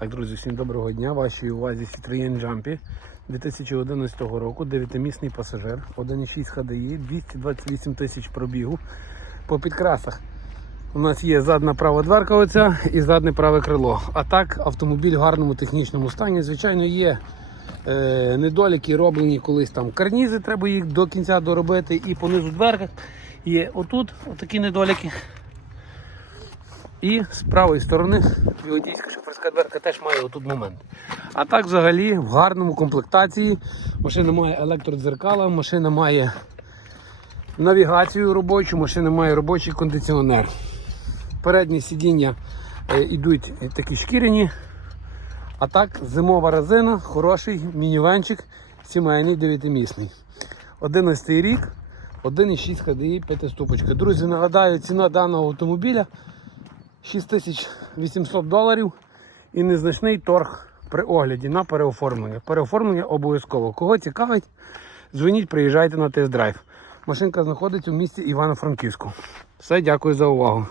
Так, друзі, всім доброго дня. Вашій увазі Citroën Jumpy 2011 року, 9-місний пасажир, 1,6 HDI, 228 тисяч пробігу. По підкрасах у нас є задна права дверка оця і задне праве крило. А так, автомобіль в гарному технічному стані. Звичайно, є е, недоліки, роблені колись там карнізи, треба їх до кінця доробити. І понизу дверка є отут отакі недоліки. І з правої сторони водійська шоферська теж має отут момент. А так взагалі в гарному комплектації. Машина має електродзеркала, машина має навігацію робочу, машина має робочий кондиціонер. Передні сидіння е, йдуть такі шкіряні. А так зимова резина, хороший мінівенчик, сімейний 9-місний. 11 рік, 1,6 ходії, 5 ступочка. Друзі, нагадаю, ціна даного автомобіля 6800 доларів і незначний торг при огляді на переоформлення. Переоформлення обов'язково. Кого цікавить, дзвоніть, приїжджайте на тест-драйв. Машинка знаходиться в місті Івано-Франківську. Все, дякую за увагу.